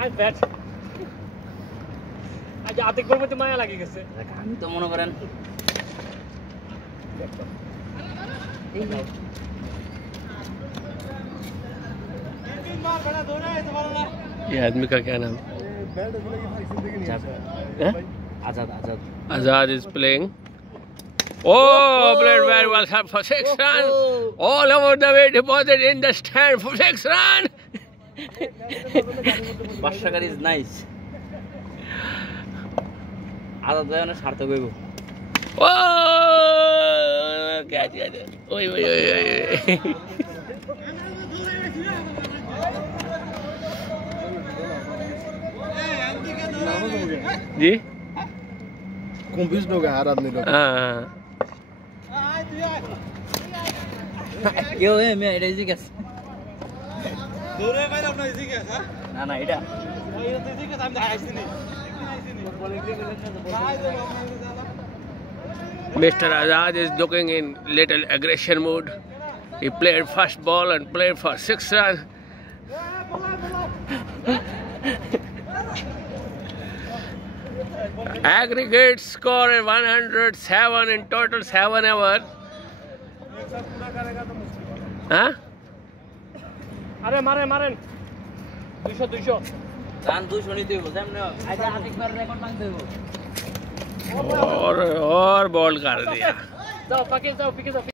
I bat আজ আতেক করবে তো মায়া লাগে গেছে আমি তো মনে করেন ये आदमी का क्या नाम आजाद आजाद Azad is playing. Oh, played very well for 6 runs. All over the way deposited in the stand for 6 runs. Bashakar is nice. Azad bhai onek sarthak hoibo. Oh, catch it. Oi, oi, oi, oi. Ji confused हो गया यार आदमी लोग हाँ Yo me এটা easy গেছে দৌড়ে বাইরে আপনার ইজি গেছে না না এটা ওই তো ইজি গেছে আমি আইছিনি Mr. Azad is looking in little aggression mood. He played first ball and played for 6 runs. Aggregate score is 107 in total 7 over. Huh? আরে মারেন মারেন 200 200 রান 200 নিতে হইব সামনে আজ আতিকবার রেকর্ড ভাঙতে হইব और बॉल कर दिया যাও পাকে যাও পিকে যাও